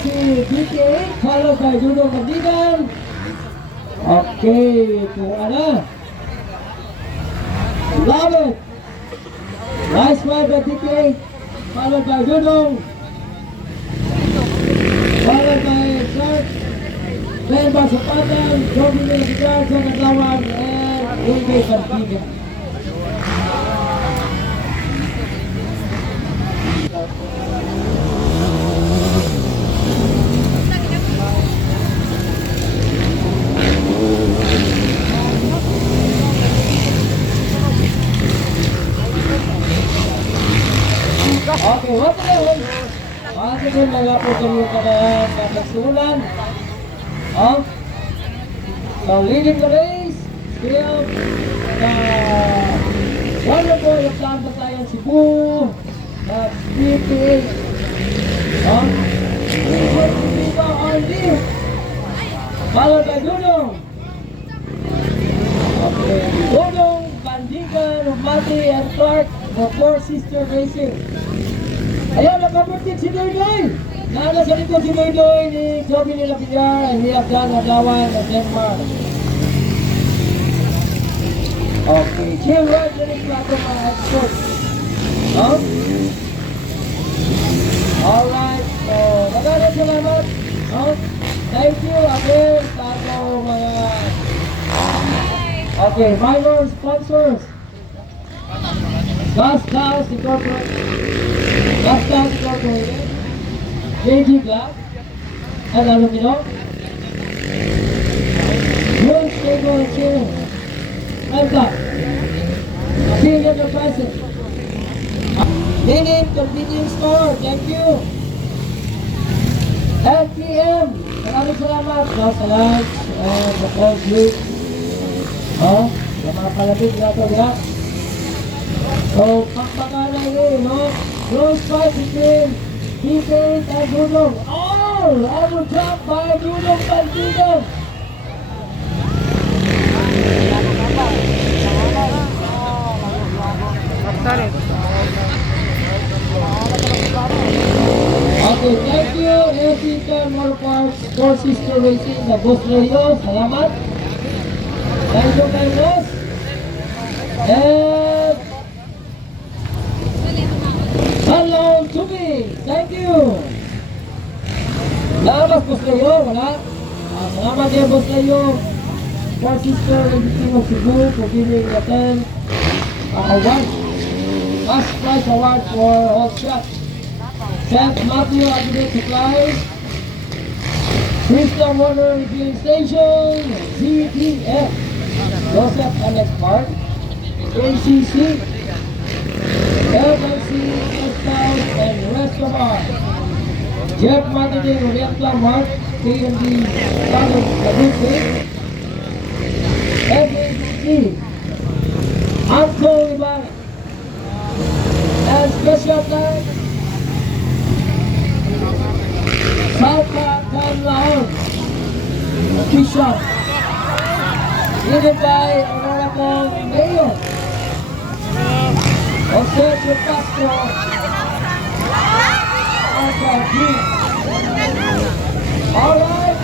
si BK8, followed by Bandigan. Okay, kung ano. Love it. Nice ride by BK8, followed by Dudong. Followed by Clark. Then by Sapatan, jogging in the guard, Adlawan, and Bandigan. Okay, what the hell? Masih mga po kayo kapagsulan. So leading the race, still wonderful yung saan Pasayaw Cebu, BPA. Followed by Dudong. Okay, Dudong, Bandigan, Mati, and Clark, the Four Sister Racing. Ayan, nakapertik si Doy-Doy. Nana sa likod si Doy-Doy ni Joby nila Aguilar, and we have done Adlawan and Denmark. Okay, chill right na rin plato mga experts. Alright, so nagana salamat. Thank you again sa ato mga minor sponsors. Gas House Incorporated, JG Glass, and Aluminum, Blue Stable Insurance, Alta, Affiliate Enterprises, Linen Convenience Store, thank you, LPM, maraming salamat, sa lunch, and the cold drink, sa mga palabig na ito, diba? So, pagpakalan yun, close fight between BK8 and Dudong. Oh! Auto drop by Dudong Bandigan. Okay, thank you, Canlaon Motocross, Four Sister Racing, the Boss Radio. Salamat. Thank you, Negros. And Canlaon Tubig, thank you. Salamat, Boss Leo, wala. Salamat din, Boss Leo. Four Sister Racing of Cebu for giving the 10 award. First prize award for hot shot. St. Matthew Aguilar Supplies, Crystal Water Refilling Station, ZTF, Joseph Alex Park, ACC, LLC, House, and Restaurant, Jeff Marketing, Oriental Mark, KMD, Carlos Cabuque, FAC, Uncle Ibarra, and special thanks Canlaon official, leaded by Honorable Mayor Jose Castro, all right.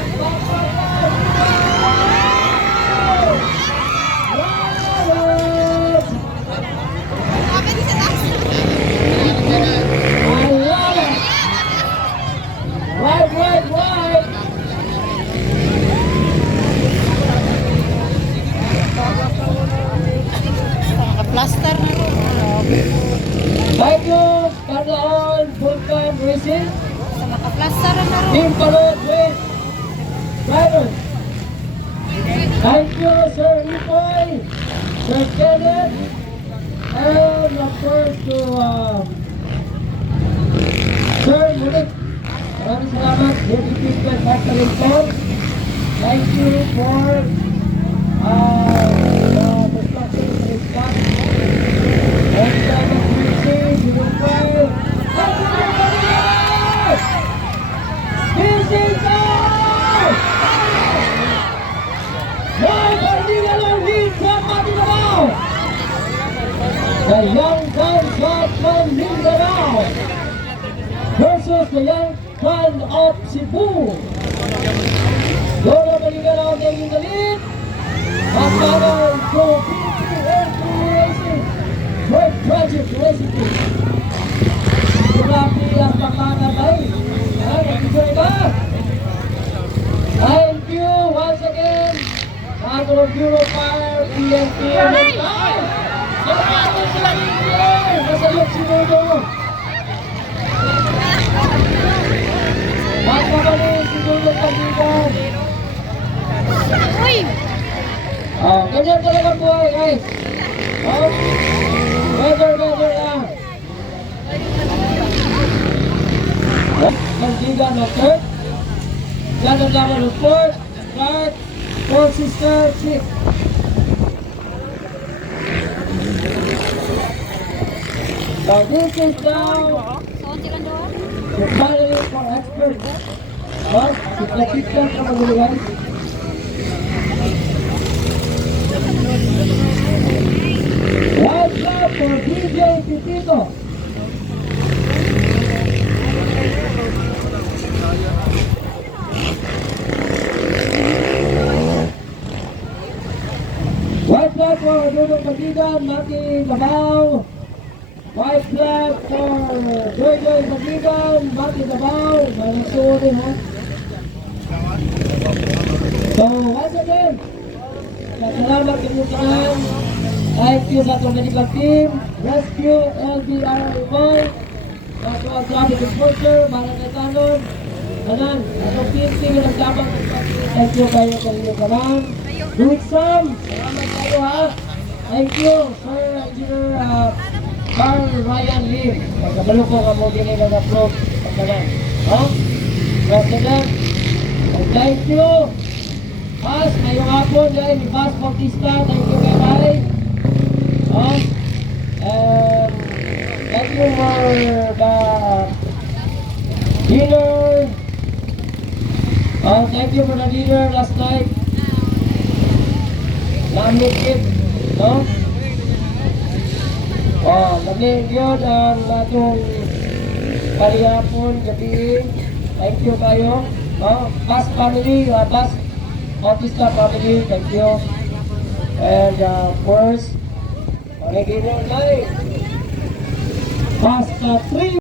Plaster na rin. Thank you, Canlaon Full-Time Racing. Naka-plaster na rin. Team Palod with drivers. Thank you, Sir Ipoy, Sir Kenneth, and of course to Sir Mulik. Maraming salamat, Heavy Equipment Factory Store. Thank you for the structure of this spot. And you will fail. This is all! Now, Bandigan on lead from Mindanao. The young guns of Mindanao versus the young guns Bandigan of Cebu. Dora Bandigan ang naging galit. At parang from PPL Racing. Great project racing team. Grabe ang pagkakabay. Nag-enjoy ba? Thank you once again. Bago ng Bureau Fire, PNP. Salamat sila PNP. Masalot si Nuno. Magpapalin si Nuno Bandigan. Uy! Ganyan talaga buhay, guys. Weather lang. Bandigan ng third. Yan ang laman ng fourth. Start. Fourth sister. Chick. So this is now Saan sila doon? the finally for expert. Kita sa mga guys. What's up for DJ Pepito? White flag for Dudong Bandigan, Maki Gabaw. White flag for Joy Bandigan, Maki Gabaw. Manasunin ha. So once again, salamat kemudian. Thank you sa itong medical team, Rescue, LBRY, National Traffic Enforcer, Barangay Tanon, Tanan, atong team na nagtabang thank you kayo kanino kanan. Do it some! Salamat kayo ha! Thank you, Sir Engineer Carl Ryan Lim. Magkabalo ko ka mo din nag-upload pagkanan. President, thank you! Pas, ngayong hapon dahil ni Pas Bautista, thank you kay Ray. And thank you for the dinner. Thank you for the dinner last night. Namikit, no? Naging yun ang atong kalihapon, gabi. Thank you kayo. Pas family, Pas Bautista family, thank you. And of course, Negros live. Pasta 3.